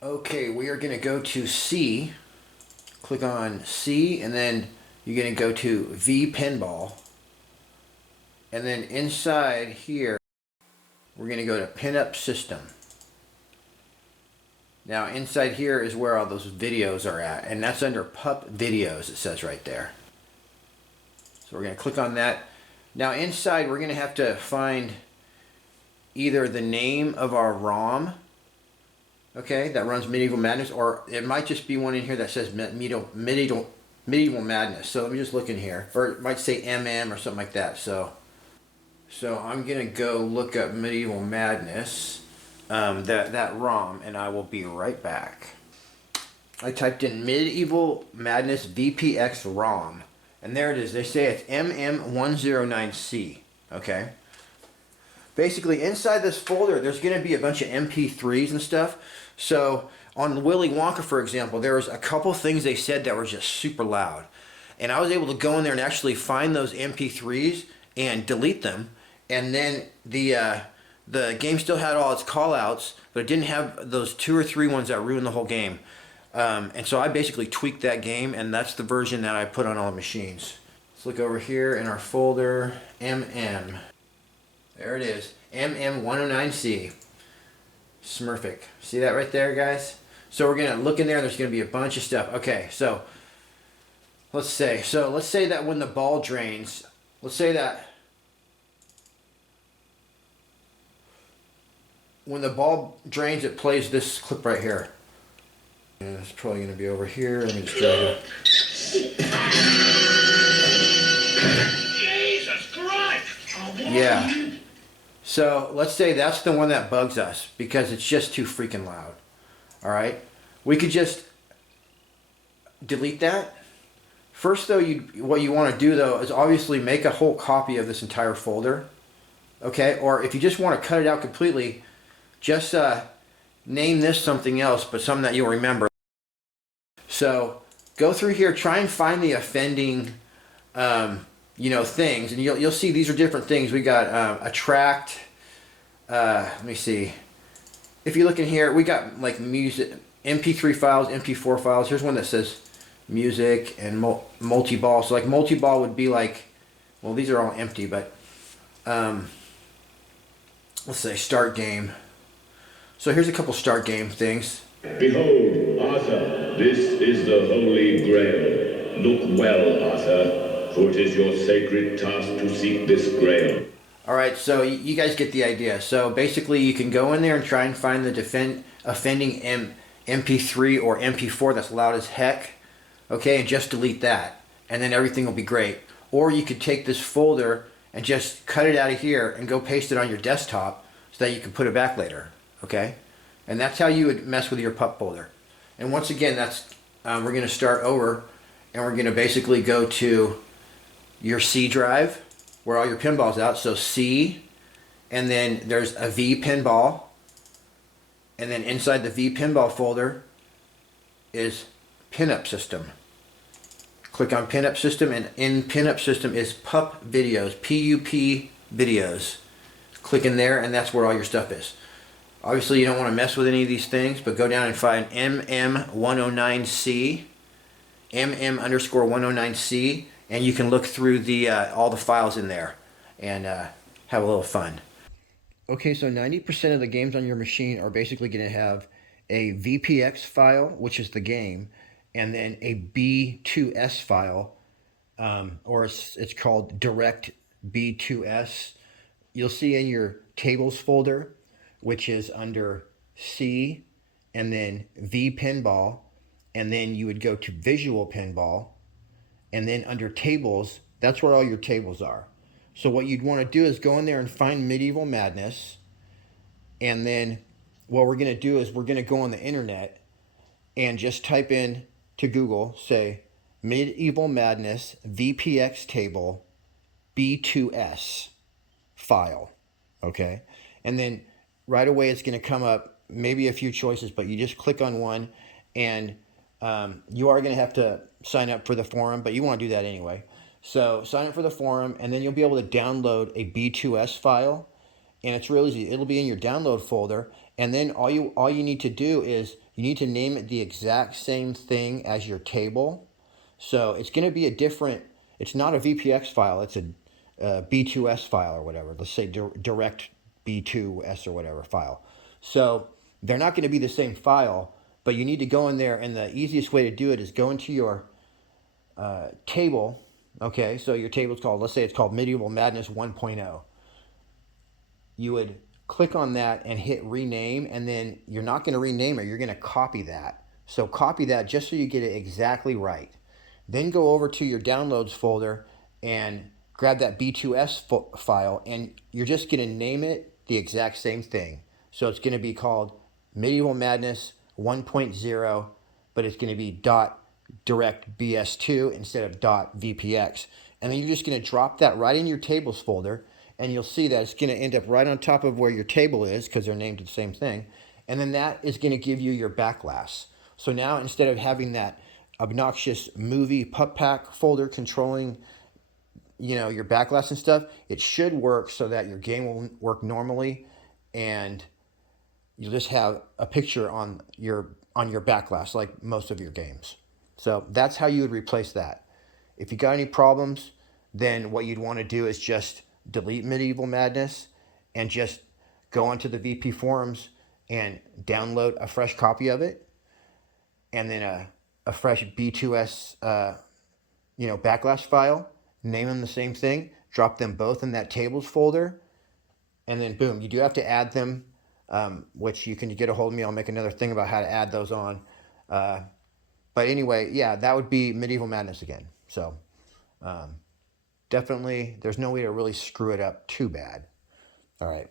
Okay, we are going to go to C. Click on C, and then you're going to go to V Pinball. And then inside here, we're going to go to Pinup System. Now inside here is where all those videos are at, and that's under PUP Videos, it says right there. So we're going to click on that. Now inside we're going to have to find either the name of our ROM, okay, that runs Medieval Madness, or it might just be one in here that says Medieval Madness. So let me just look in here, or it might say MM or something like that. So I'm gonna go look up Medieval Madness, that ROM, and I will be right back. I typed in Medieval Madness VPX ROM, and there it is. They say it's MM109C. Okay. Basically, inside this folder, there's going to be a bunch of MP3s and stuff. So, on Willy Wonka, for example, there was a couple things they said that were just super loud. And I was able to go in there and actually find those MP3s and delete them. And then the game still had all its callouts, but it didn't have those 2 or 3 ones that ruined the whole game. And so I basically tweaked that game, and that's the version that I put on all the machines. Let's look over here in our folder, MM. There it is, MM109C, Smurfic. See that right there, guys? So we're gonna look in there. There's gonna be a bunch of stuff. Okay, so let's say that when the ball drains, let's say that when the ball drains, it plays this clip right here. And it's probably gonna be over here. Let me just drag it. Jesus Christ! Yeah. So let's say that's the one that bugs us because it's just too freaking loud. All right, we could just delete that. First, though, what you want to do though is obviously make a whole copy of this entire folder. Okay, or if you just want to cut it out completely, just name this something else, but something that you'll remember. So go through here, try and find the offending things, and you'll see these are different things. We got attract. Let me see. If you look in here, we got like music, MP3 files, MP4 files. Here's one that says music and multi-ball. So like multi-ball would be like, well, these are all empty, but let's say start game. So here's a couple start game things. Behold, Arthur, this is the Holy Grail. Look well, Arthur, for it is your sacred task to seek this grail. Alright, so you guys get the idea. So basically you can go in there and try and find the offending MP3 or MP4 that's loud as heck, okay, and just delete that, and then everything will be great. Or you could take this folder and just cut it out of here and go paste it on your desktop so that you can put it back later, okay? And that's how you would mess with your PUP folder. And once again, that's we're going to start over, and we're going to basically go to your C drive where all your pinballs out. So C, and then there's a V pinball, and then inside the V pinball folder is Pinup System. Click on Pinup System, and in Pinup System is PUP Videos, PUP Videos. Click in there, and that's where all your stuff is. Obviously, you don't want to mess with any of these things, but go down and find MM109C, MM_109C, and you can look through the all the files in there and have a little fun. Okay, so 90% of the games on your machine are basically going to have a VPX file, which is the game, and then a B2S file, or it's called direct B2S. You'll see in your tables folder, which is under C, and then V pinball, and then you would go to visual pinball, and then under tables, that's where all your tables are. So what you'd want to do is go in there and find Medieval Madness, and then what we're going to do is we're going to go on the internet and just type in to Google, say Medieval Madness VPX table B2S file, okay? And then right away it's going to come up maybe a few choices, but you just click on one, and you are going to have to sign up for the forum, but you want to do that anyway. So sign up for the forum, and then you'll be able to download a B2S file, and it's real easy. It'll be in your download folder, and then all you need to do is you need to name it the exact same thing as your table. So it's going to be a different, it's not a VPX file, it's a B2S file or whatever. Let's say direct B2S or whatever file. So they're not going to be the same file, but you need to go in there, and the easiest way to do it is go into your table. Okay, so your table is called, let's say it's called Medieval Madness 1.0. You would click on that and hit rename, and then you're not going to rename it, you're going to copy that. So copy that just so you get it exactly right. Then go over to your downloads folder and grab that B2S file, and you're just going to name it the exact same thing. So it's going to be called Medieval Madness 1.0, but it's going to be .direct bs2 instead of .vpx. And then you're just going to drop that right in your tables folder, and you'll see that it's going to end up right on top of where your table is because they're named the same thing. And then that is going to give you your backlash. So now instead of having that obnoxious movie PUP Pack folder controlling, your backlash and stuff, it should work so that your game will work normally, and you'll just have a picture on your backlash like most of your games. So that's how you would replace that. If you got any problems, then what you'd want to do is just delete Medieval Madness and just go onto the VP forums and download a fresh copy of it, and then a fresh B2S backlash file, name them the same thing, drop them both in that tables folder, and then boom, you do have to add them, which you can get a hold of me. I'll make another thing about how to add those on. But anyway, yeah, that would be Medieval Madness again. So definitely, there's no way to really screw it up too bad. All right.